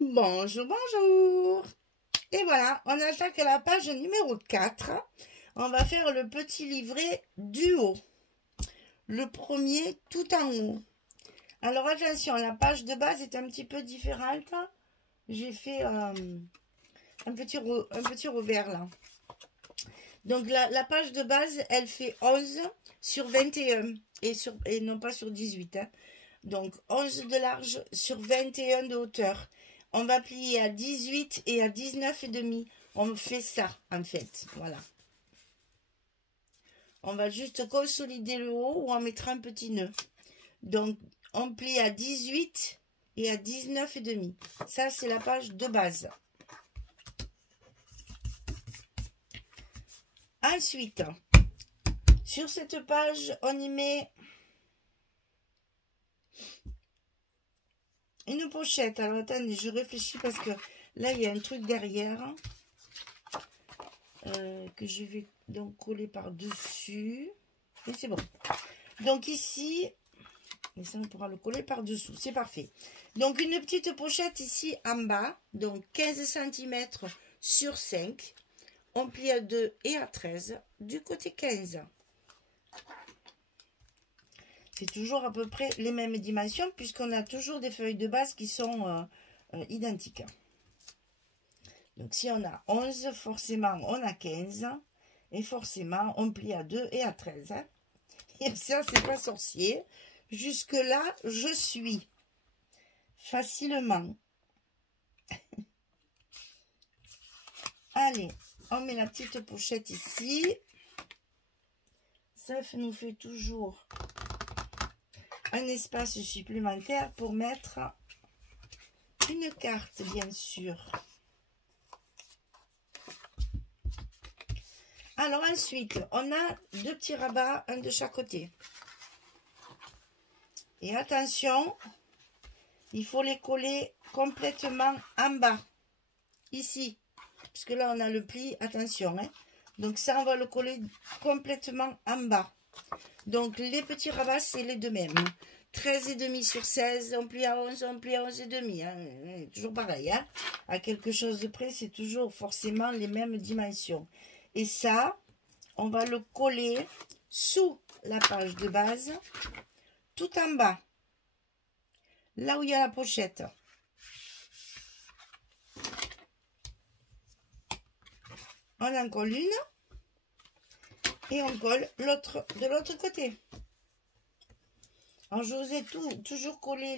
Bonjour, bonjour. Et voilà, on attaque la page numéro 4. On va faire le petit livret du haut. Le premier tout en haut. Alors attention, la page de base est un petit peu différente. J'ai fait un petit revers là. Donc la page de base, elle fait 11 sur 21 et non pas sur 18. Donc 11 de large sur 21 de hauteur. On va plier à 18 et à 19,5. On fait ça en fait. Voilà. On va juste consolider le haut ou on mettra un petit nœud. Donc on plie à 18 et à 19,5. Ça c'est la page de base. Ensuite, sur cette page, on y met une pochette. Alors attendez, je réfléchis parce que là il y a un truc derrière que je vais donc coller par dessus. Et c'est bon. Donc ici, et ça on pourra le coller par dessous. C'est parfait. Donc une petite pochette ici en bas, donc 15 cm sur 5. On plie à 2 et à 13 du côté 15. C'est toujours à peu près les mêmes dimensions puisqu'on a toujours des feuilles de base qui sont identiques. Donc si on a 11, forcément on a 15 et forcément on plie à 2 et à 13. Hein. Et ça c'est pas sorcier. Jusque là je suis facilement. Allez, on met la petite pochette ici. Ça nous fait toujours un espace supplémentaire pour mettre une carte, bien sûr. Alors ensuite, on a deux petits rabats, un de chaque côté. Et attention, il faut les coller complètement en bas, ici. Parce que là, on a le pli, attention. Hein. Donc ça, on va le coller complètement en bas. Donc les petits rabats, c'est les deux mêmes. 13,5 sur 16, on plie à 11, on plie à 11,5. Hein. Toujours pareil. Hein. À quelque chose de près, c'est toujours forcément les mêmes dimensions. Et ça, on va le coller sous la page de base, tout en bas. Là où il y a la pochette. On en colle une. Et on colle l'autre de l'autre côté. Alors je vous ai toujours collé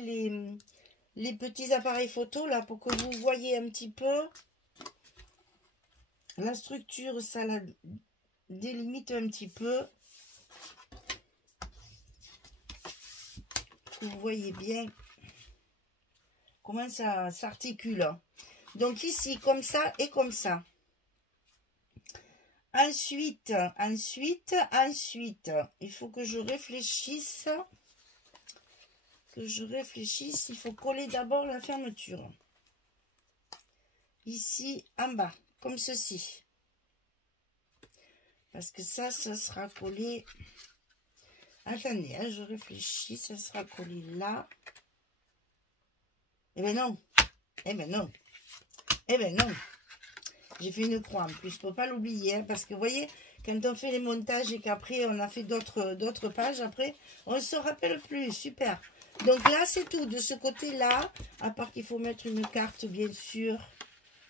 les petits appareils photo là pour que vous voyez un petit peu la structure, ça la délimite un petit peu. Vous voyez bien comment ça s'articule. Donc ici comme ça et comme ça. Ensuite, il faut que je réfléchisse. Il faut coller d'abord la fermeture. Ici, en bas, comme ceci. Parce que ça sera collé. Attendez, hein, je réfléchis, ça sera collé là. Eh ben non. Eh ben non. Eh ben non. J'ai fait une croix en plus, il ne faut pas l'oublier, hein, parce que vous voyez, quand on fait les montages et qu'après on a fait d'autres pages, après on ne se rappelle plus, super. Donc là c'est tout, de ce côté-là, à part qu'il faut mettre une carte bien sûr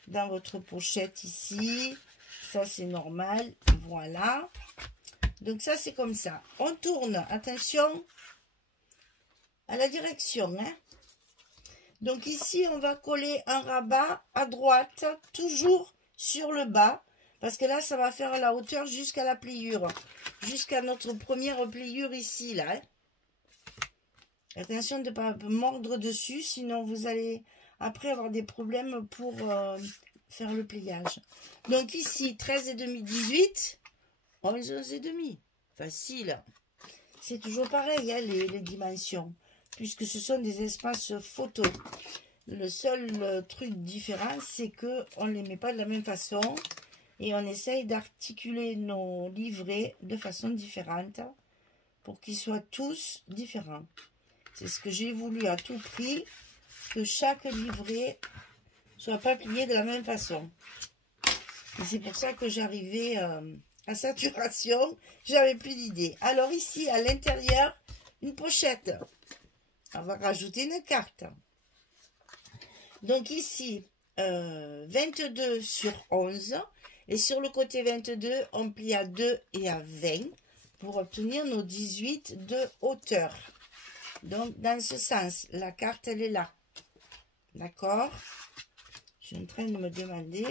dans votre pochette ici, ça c'est normal, voilà. Donc ça c'est comme ça, on tourne, attention à la direction, hein. Donc ici on va coller un rabat à droite, toujours sur le bas, parce que là ça va faire la hauteur jusqu'à la pliure, jusqu'à notre première pliure ici là, hein. Attention de ne pas mordre dessus, sinon vous allez après avoir des problèmes pour faire le pliage. Donc ici 13,5, 18, 11,5, facile. C'est toujours pareil, hein, les dimensions, puisque ce sont des espaces photo. Le seul truc différent, c'est que on ne les met pas de la même façon et on essaye d'articuler nos livrets de façon différente pour qu'ils soient tous différents. C'est ce que j'ai voulu à tout prix, que chaque livret soit pas plié de la même façon. Et c'est pour ça que j'arrivais à saturation, j'avais plus d'idées. Alors ici, à l'intérieur, une pochette. On va rajouter une carte. Donc ici, 22 sur 11. Et sur le côté 22, on plie à 2 et à 20 pour obtenir nos 18 de hauteur. Donc, dans ce sens, la carte, elle est là. D'accord? Je suis en train de me demander.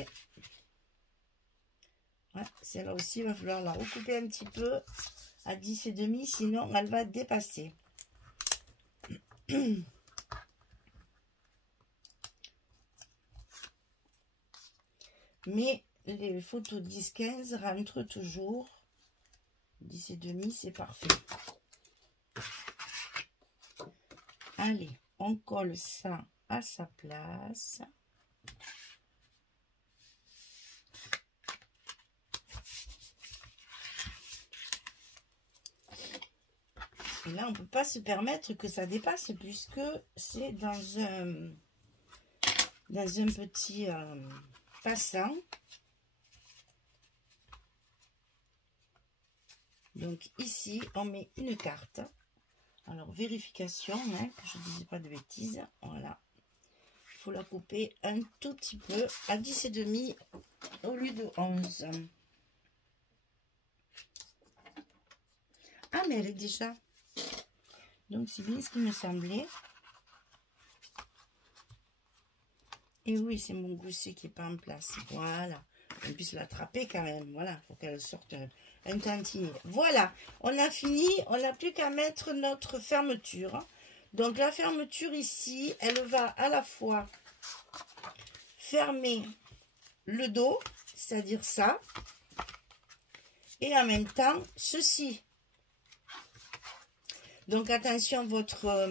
Ouais, celle-là aussi, il va falloir la recouper un petit peu à 10,5, sinon elle va dépasser. Mais les photos 10-15 rentrent toujours. 10,5, c'est parfait. Allez, on colle ça à sa place. Et là, on ne peut pas se permettre que ça dépasse puisque c'est dans un petit passant. Donc ici, on met une carte. Alors, vérification, hein, que je ne disais pas de bêtises. Voilà. Il faut la couper un tout petit peu à 10,5 au lieu de 11. Ah, mais elle est déjà... Donc, c'est bien ce qui me semblait. Et oui, c'est mon gousset qui n'est pas en place. Voilà. On puisse l'attraper quand même. Voilà, il faut qu'elle sorte un tantinet. Voilà, on a fini. On n'a plus qu'à mettre notre fermeture. Donc, la fermeture ici, elle va à la fois fermer le dos, c'est-à-dire ça, et en même temps, ceci. Donc, attention, votre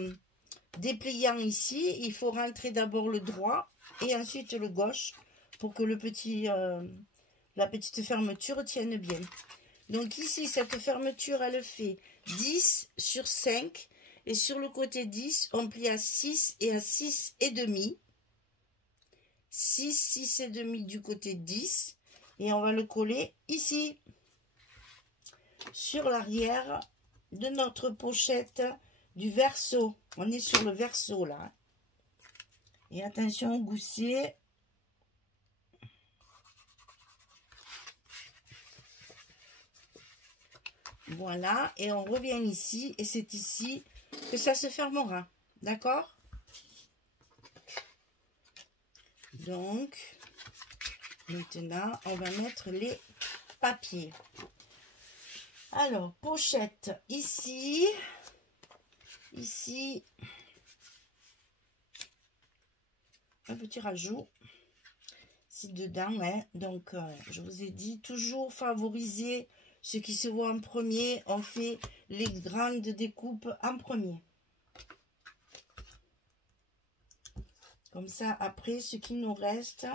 dépliant ici, il faut rentrer d'abord le droit et ensuite le gauche pour que la petite fermeture tienne bien. Donc ici, cette fermeture, elle fait 10 sur 5 et sur le côté 10, on plie à 6 et à 6,5. 6, 6,5 du côté 10 et on va le coller ici sur l'arrière de notre pochette du verso. On est sur le verso là. Et attention au gousset. Voilà, et on revient ici, et c'est ici que ça se fermera. D'accord? Donc, maintenant, on va mettre les papiers. Alors, pochette ici, ici, un petit rajout. C'est dedans, hein. Donc, je vous ai dit, toujours favoriser ce qui se voit en premier. On fait les grandes découpes en premier. Comme ça, après, ce qui nous reste,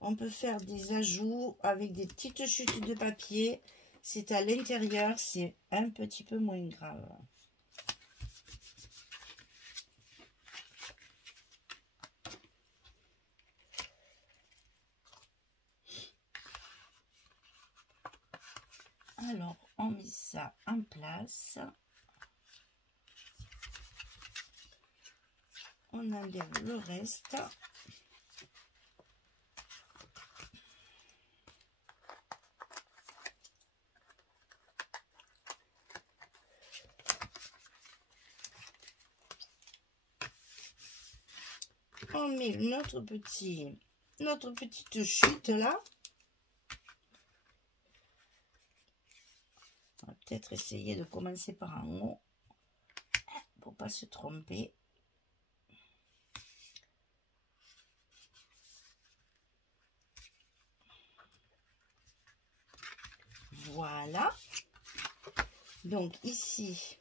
on peut faire des ajouts avec des petites chutes de papier. C'est à l'intérieur, c'est un petit peu moins grave. Alors, on met ça en place. On enlève le reste. On met notre petite chute là. On va peut-être essayer de commencer par en haut pour pas se tromper. Voilà. Donc ici,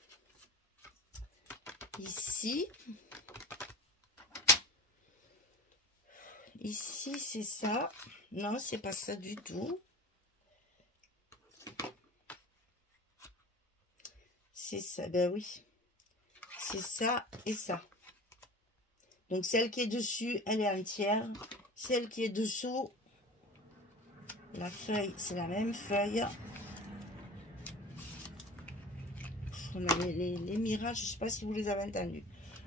c'est ça. Non, c'est pas ça du tout. C'est ça, ben oui. C'est ça et ça. Donc celle qui est dessus, elle est entière. Celle qui est dessous, la feuille, c'est la même feuille. On a les mirages, je ne sais pas si vous les avez entendus.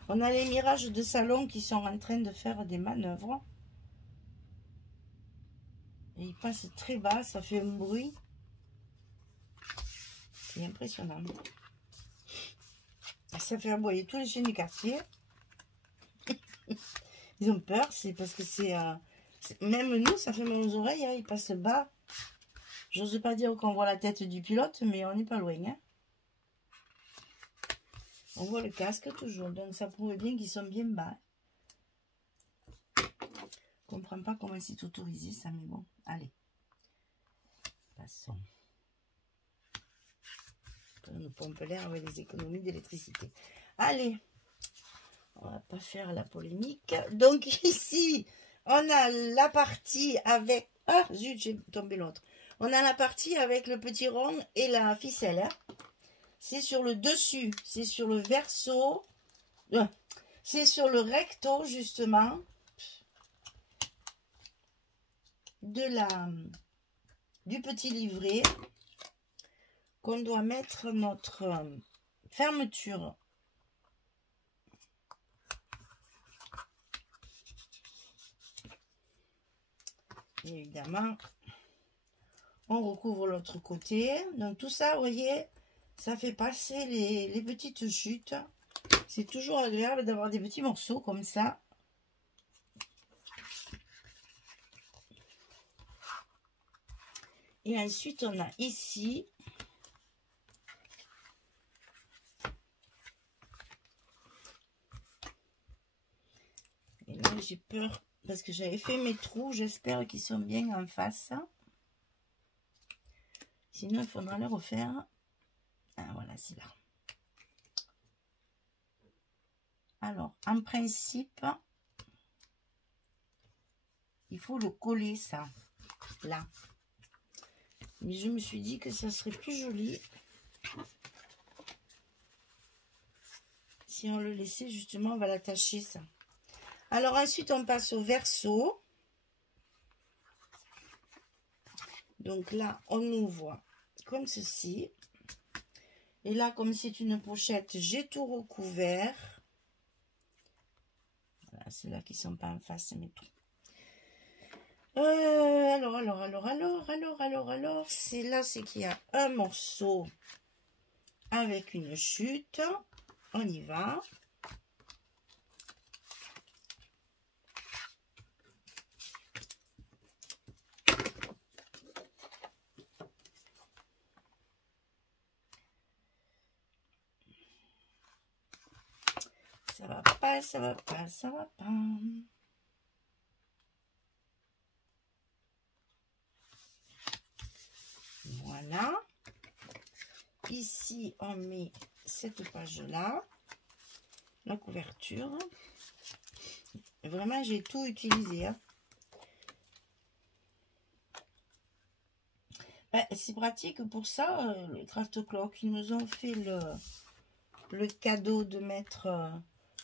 On a les mirages de salon qui sont en train de faire des manœuvres. Et ils passent très bas, ça fait un bruit. C'est impressionnant. Ça fait aboyer tous les chiens du quartier. Ils ont peur, c'est parce que c'est... même nous, ça fait mal aux oreilles, hein, ils passent bas. J'ose pas dire qu'on voit la tête du pilote, mais on n'est pas loin. Hein. On voit le casque toujours, donc ça prouve bien qu'ils sont bien bas. Je comprends pas comment c'est autorisé ça, mais bon, allez. Passons. On nous pompe l'air avec les économies d'électricité. Allez, on va pas faire la polémique. Donc ici, on a la partie avec... Ah, zut, j'ai tombé l'autre. On a la partie avec le petit rond et la ficelle. Hein. C'est sur le dessus, c'est sur le verso. C'est sur le recto, justement, du petit livret qu'on doit mettre notre fermeture. Et évidemment, on recouvre l'autre côté. Donc tout ça, vous voyez, ça fait passer les petites chutes. C'est toujours agréable d'avoir des petits morceaux comme ça. Et ensuite, on a ici et là, j'ai peur parce que j'avais fait mes trous. J'espère qu'ils sont bien en face. Sinon, il faudra les refaire. Ah, voilà, c'est là. Alors, en principe, il faut le coller, ça, là. Mais je me suis dit que ça serait plus joli si on le laissait, justement, on va l'attacher, ça. Alors, ensuite, on passe au verso. Donc là, on ouvre comme ceci. Et là, comme c'est une pochette, j'ai tout recouvert. Voilà, c'est là qui sont pas en face, mais tout. Alors, c'est là, c'est qu'il y a un morceau avec une chute. On y va. Ça va pas, ça va pas, ça va pas. Voilà. Ici, on met cette page-là, la couverture. Vraiment, j'ai tout utilisé. Hein. Ben, c'est pratique pour ça, le Craft Clock. Ils nous ont fait le cadeau de mettre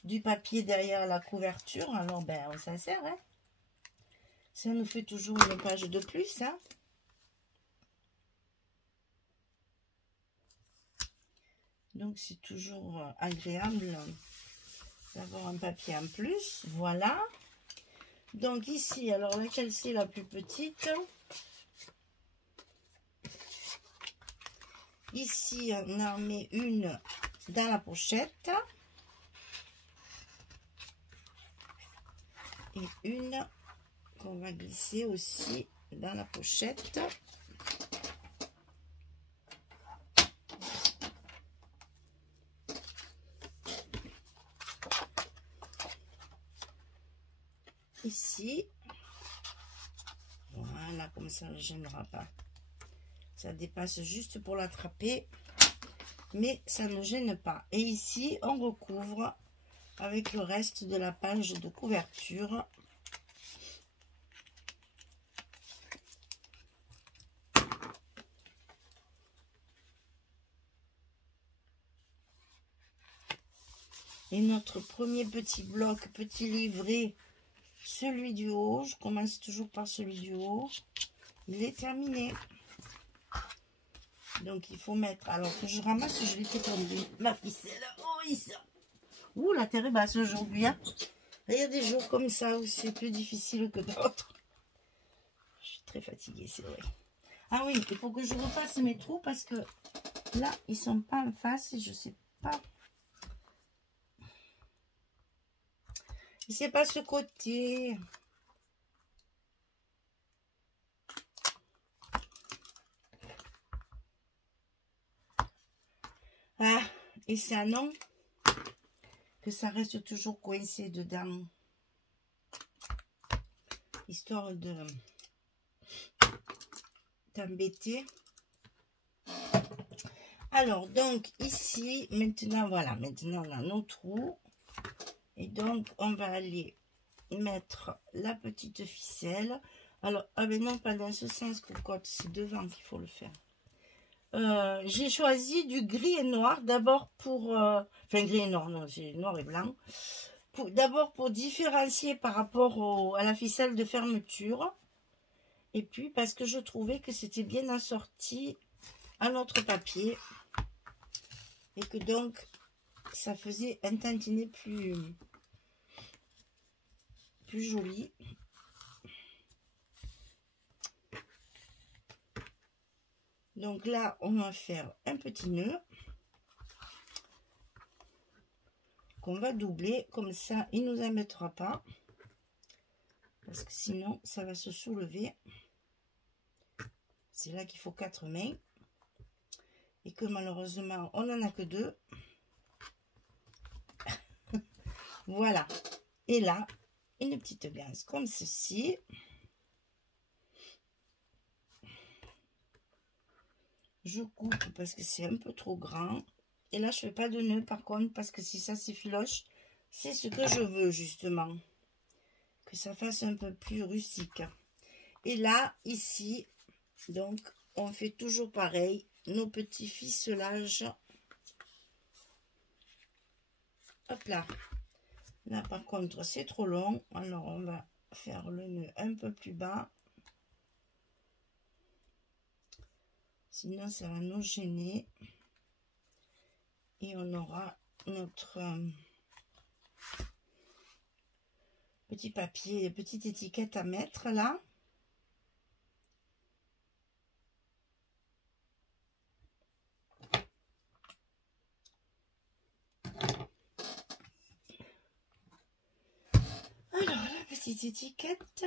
du papier derrière la couverture. Alors, ben, on s'en sert. Hein. Ça nous fait toujours une page de plus. Hein. Donc, c'est toujours agréable d'avoir un papier en plus. Voilà. Donc, ici, alors laquelle c'est la plus petite? Ici, on en met une dans la pochette. Et une qu'on va glisser aussi dans la pochette. Ici, voilà, comme ça ne gênera pas. Ça dépasse juste pour l'attraper, mais ça ne gêne pas. Et ici, on recouvre avec le reste de la page de couverture. Et notre premier petit bloc, petit livret celui du haut. Je commence toujours par celui du haut. Il est terminé. Donc, il faut mettre... Alors que je ramasse, je l'ai fait tomber. Ma ficelle. Oh, il sort. Ouh, la terre est basse aujourd'hui. Hein. Il y a des jours comme ça où c'est plus difficile que d'autres. Je suis très fatiguée, c'est vrai. Ah oui, il faut que je refasse mes trous parce que là, ils sont pas en face et je sais pas. Et c'est pas ce côté. Ah, et c'est un nom que ça reste toujours coincé dedans. Histoire de t'embêter. Alors, donc, ici, maintenant, voilà, maintenant, on a nos trous. Et donc, on va aller mettre la petite ficelle. Alors, ah ben non, pas dans ce sens, cocotte, c'est devant qu'il faut le faire. J'ai choisi du gris et noir, d'abord pour... enfin, gris et noir, non, c'est noir et blanc. D'abord pour différencier par rapport à la ficelle de fermeture. Et puis, parce que je trouvais que c'était bien assorti à notre papier. Et que donc, ça faisait un tantinet plus joli. Donc là, on va faire un petit nœud qu'on va doubler. Comme ça, il ne nous embêtera pas. Parce que sinon, ça va se soulever. C'est là qu'il faut 4 mains. Et que malheureusement, on n'en a que 2. Voilà. Et là, une petite glace comme ceci. Je coupe parce que c'est un peu trop grand. Et là, je fais pas de nœud par contre, parce que si ça s'effiloche, c'est ce que je veux justement. Que ça fasse un peu plus rustique. Et là, ici, donc, on fait toujours pareil. Nos petits ficelages. Hop là. Là, par contre, c'est trop long. Alors, on va faire le nœud un peu plus bas. Sinon, ça va nous gêner. Et on aura notre petit papier, petite étiquette à mettre là. Alors, la petite étiquette.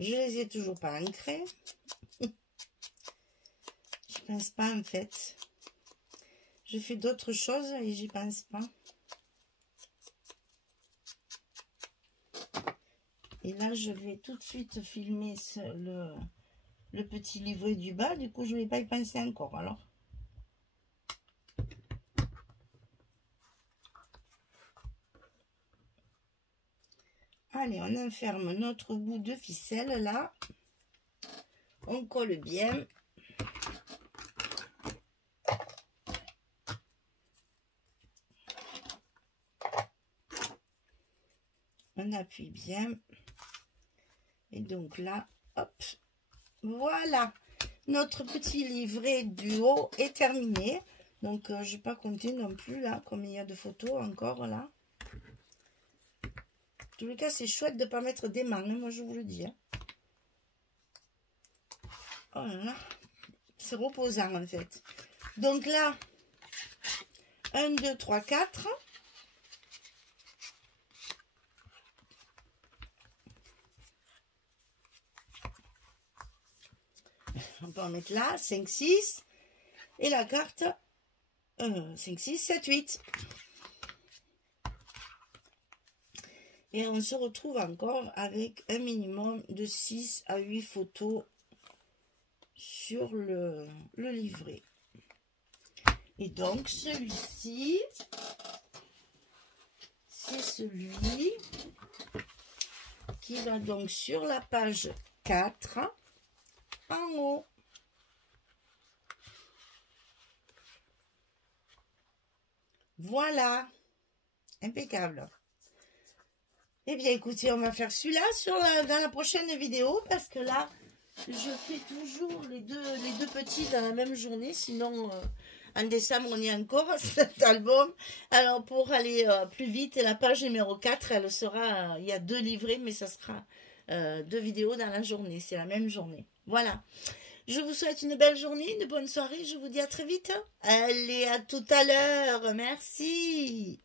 Je les ai toujours pas ancrées. Je pense pas en fait. Je fais d'autres choses et j'y pense pas. Et là, je vais tout de suite filmer le petit livret du bas. Du coup, je ne vais pas y penser encore. Alors, allez, on enferme notre bout de ficelle là. On colle bien. On appuie bien. Et donc là, hop, voilà. Notre petit livret du haut est terminé. Donc, je ne vais pas compter non plus là, comme il y a de photos encore là. En tous les cas, c'est chouette de ne pas mettre des mains, hein, moi je vous le dis. Hein. Oh là là, c'est reposant en fait. Donc là, 1, 2, 3, 4. On peut en mettre là, 5, 6. Et la carte, 5, 6, 7, 8. Et on se retrouve encore avec un minimum de 6 à 8 photos sur le livret. Et donc, celui-ci, c'est celui qui va donc sur la page 4 en haut. Voilà. Impeccable. Eh bien, écoutez, on va faire celui-là dans la prochaine vidéo, parce que là, je fais toujours les deux petits dans la même journée, sinon en décembre on y est encore à cet album. Alors pour aller plus vite, la page numéro 4, elle sera, il y a 2 livrets, mais ça sera 2 vidéos dans la journée, c'est la même journée. Voilà, je vous souhaite une belle journée, une bonne soirée, je vous dis à très vite. Allez, à tout à l'heure, merci.